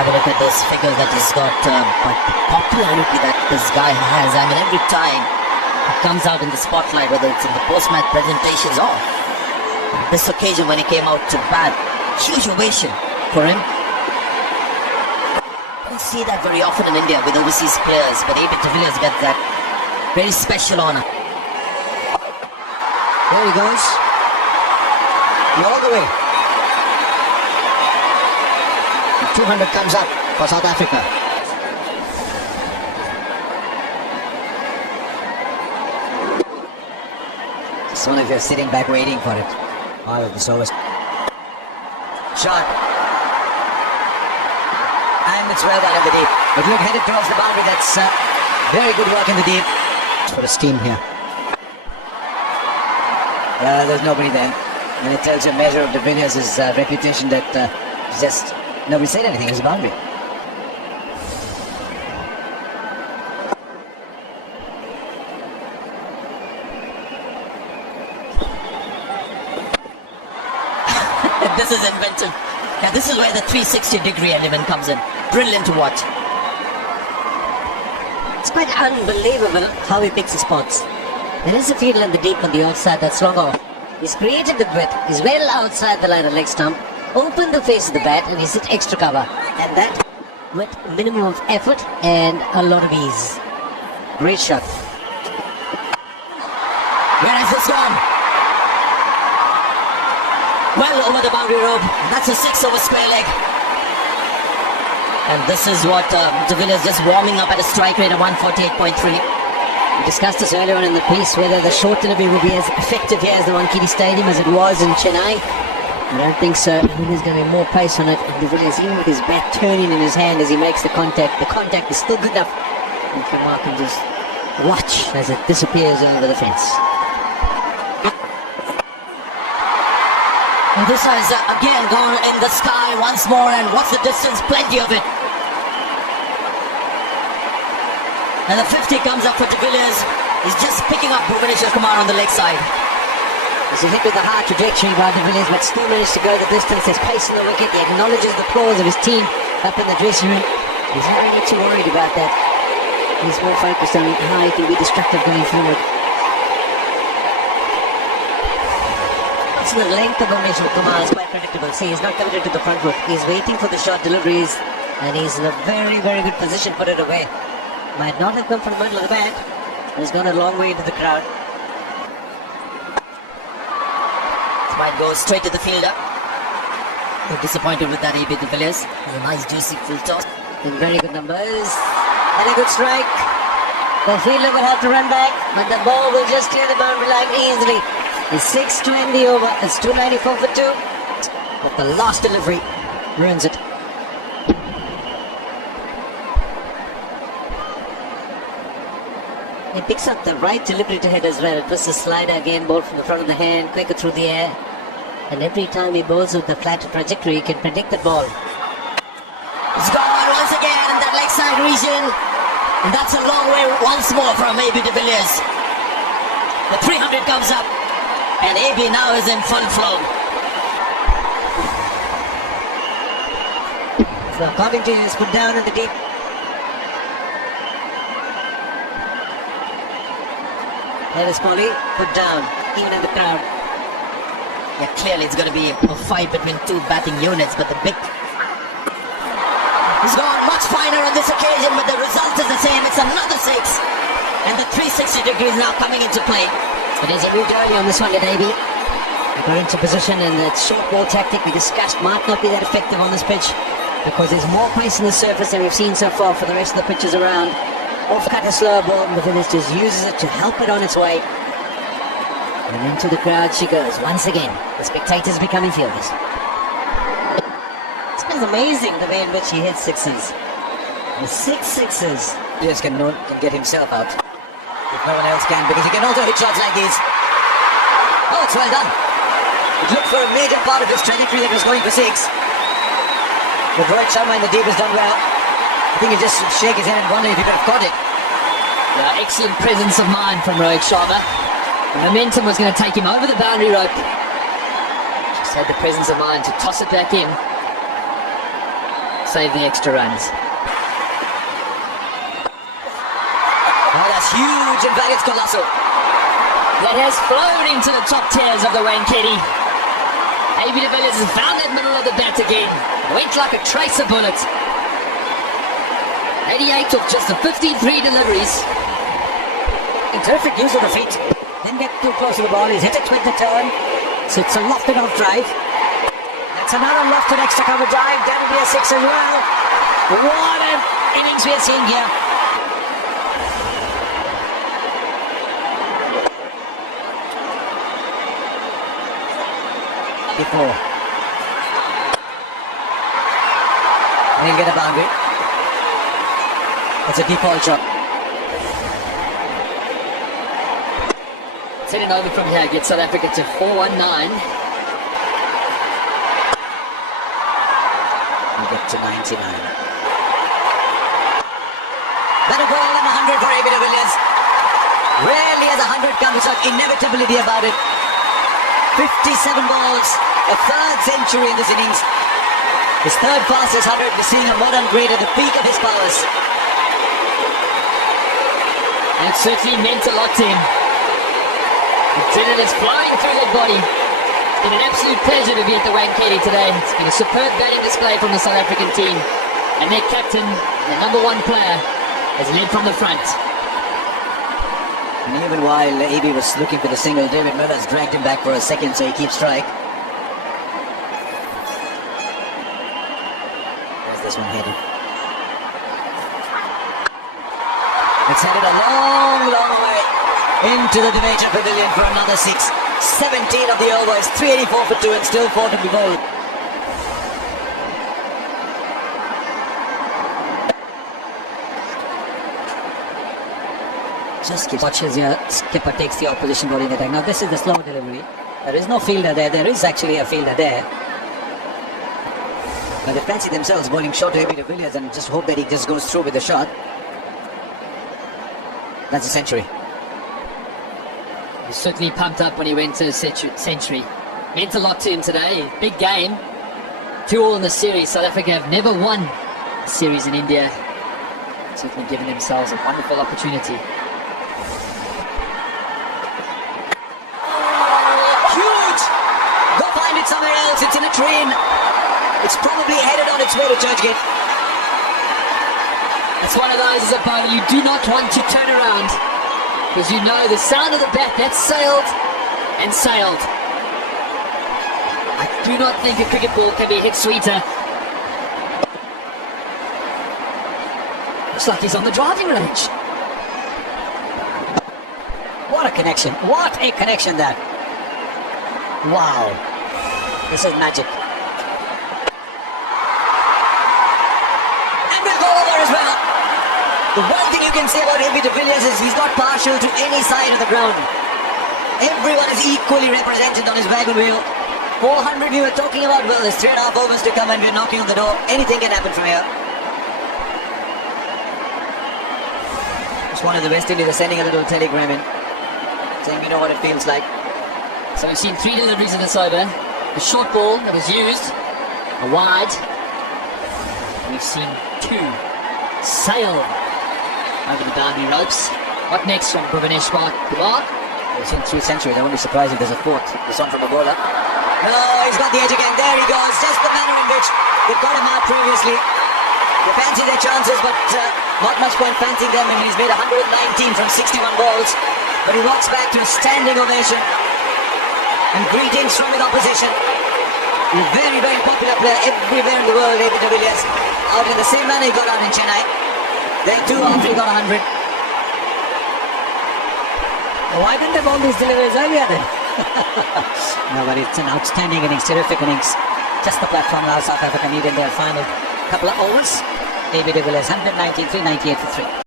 Have a look at those figures that he's got, but the popularity that this guy has. I mean, every time he comes out in the spotlight, whether it's in the post-match presentations or this occasion when he came out to bat, huge ovation for him. I don't see that very often in India with overseas players, but ABdeVilliers gets that very special honor. There he goes. All the way. 200 comes up for South Africa. Some of you are sitting back waiting for it. Oh, this over. Shot. And it's well done in the deep. But look, headed towards the boundary. That's very good work in the deep. For his team here. There's nobody there. And it tells you a measure of de Villiers' reputation that just nobody said anything. It was a boundary. This is inventive. Yeah, this is where the 360-degree element comes in. Brilliant to watch. It's quite unbelievable how he picks his spots. There is a fielder in the deep on the outside that's long off. He's created the width. He's well outside the line of leg stump. Opened the face of the bat and he's hit extra cover. And that with minimum of effort and a lot of ease. Great shot. Where has this gone? Well over the boundary rope. That's a 6 over square leg. And this is what de Villiers just warming up at a strike rate of 148.3. We discussed this earlier on in the piece, whether the short delivery will be as effective here as the Wankhede Stadium as it was in Chennai. I don't think so. I think there's going to be more pace on it. And de Villiers, even with his bat turning in his hand as he makes the contact is still good enough. And Kumar can just watch as it disappears over the fence. And this has again gone in the sky once more, and what's the distance? Plenty of it. And the 50 comes up for de Villiers. He's just picking up Bhuvaneshwar Kumar on the leg side. It's a hit with a hard trajectory by de Villiers, but still managed to go the distance. There's pace in the wicket. He acknowledges the applause of his team up in the dressing room. He's not really too worried about that. He's more focused on how he can be destructive going forward. The length of Bhuvaneshwar Kumar is quite predictable. See, he's not committed to the front foot. He's waiting for the short deliveries and he's in a very, very good position to put it away. Might not have come from the middle of the bat, but he's gone a long way into the crowd. This might go straight to the fielder. We're disappointed with that ABdeVilliers. A nice juicy full toss. In very good numbers. And a good strike. The fielder will have to run back, but the ball will just clear the boundary line easily. It's 6:20 over. It's 294 for 2. But the last delivery ruins it. He picks up the right delivery to hit as well. It was a slider again, ball from the front of the hand, quicker through the air. And every time he bowls with the flatter trajectory, he can predict the ball. It's gone once again in that leg side region. And that's a long way once more from ABdeVilliers. The 300 comes up. And AB now is in full flow. So Covington is put down in the deep. There is Polly put down, even in the crowd. Yeah, clearly it's going to be a fight between two batting units, but the big... He's gone much finer on this occasion, but the result is the same. It's another 6. And the 360 degrees now coming into play. But as he moved early on this one at AB, he got into position, and that short ball tactic we discussed might not be that effective on this pitch because there's more pace in the surface than we've seen so far for the rest of the pitches around. Off-cut a slower ball, and de Villiers just uses it to help it on its way. And into the crowd she goes once again. The spectators becoming fielders. It's been amazing the way in which he hits sixes. The 6 sixes. Yes, can get himself out. If no one else can, because he can also hit shots like these. Oh, it's well done. It looked for a major part of his trajectory that was going for 6. But Rohit Sharma in the deep has done well. I think he just shake his head and wonder if he could have caught it. Yeah, excellent presence of mind from Rohit Sharma. The momentum was going to take him over the boundary rope. Just had the presence of mind to toss it back in. save the extra runs. Oh, that's huge. In fact, it's colossal. That has flown into the top tiers of the Wanketi. ABdeVilliers has found that middle of the bat again. Went like a tracer bullet. 88 took just the 53 deliveries. Terrific use of the feet. Didn't get too close to the ball. He's hit it with the turn. So it's a lofted off drive. That's another lofted extra cover drive. That'll be a six as well. What an innings we are seeing here. Before. Didn't get a boundary. It's a deep ball shot. Turning over from here gets South Africa to 419. We get to 99. Better goal than 100 for ABdeVilliers. Rarely has 100 come with such inevitability about it. 57 balls, a third century in this innings. His third fastest 100, we're seeing a modern great at the peak of his powers. And it certainly meant a lot to him. Adrenaline is flying through his body. It's been an absolute pleasure to be at the Wanketi today. It's been a superb batting display from the South African team. And their captain, the number one player, has led from the front. And even while AB was looking for the single, David Miller's dragged him back for a second so he keeps strike. Where's this one headed? It's headed a long, long way into the Villiers Pavilion for another six. 17 of the overs, 384 for 2 and still 4 to be bowled. Just watches your skipper takes the opposition bowling attack. Now this is the slow delivery. There is no fielder there. There is actually a fielder there. But they fancy themselves bowling short to ABdeVilliers and just hope that he just goes through with the shot. That's a century. He was certainly pumped up when he went to a century. Meant a lot to him today. Big game. 2-all in the series. South Africa have never won a series in India. Certainly given themselves a wonderful opportunity. Huge! Go find it somewhere else. It's in a train. It's probably headed on its way to Churchgate. It's one of those as a bowler you do not want to turn around, because you know the sound of the bat, that's sailed and sailed. I do not think a cricket ball can be hit sweeter. Looks like he's on the driving range. What a connection. What a connection that. Wow. This is magic. And we'll go over as well. The one thing you can say about ABdeVilliers is he's not partial to any side of the ground. Everyone is equally represented on his wagon wheel. 400 we were talking about. Well, there's 3.5 overs to come and we're knocking on the door. Anything can happen from here. Just one of the West Indies are sending a little telegram in, saying we know what it feels like. So we've seen 3 deliveries in this over. The short ball that was used, a wide. We've seen 2 sail over the boundary ropes. What next from Bhuvaneshwar Kumar? We've seen 3 centuries. I won't be surprised if there's a 4th. This one from a bowler. No, he's got the edge again. There he goes. Just the manner in which they've got him out previously. They fancy their chances, but not much point fancying them. I mean, he's made 119 from 61 balls. But he walks back to a standing ovation and greetings from his opposition. He's a very, very popular player everywhere in the world, ABdeVilliers. Out in the same manner he got out in Chennai. There too, after he got 100. Why didn't they bowl these deliveries earlier then? No, but it's an outstanding innings, terrific innings. Just the platform now South Africa need in their final couple of overs. ABdeVilliers 119, 398 for 3.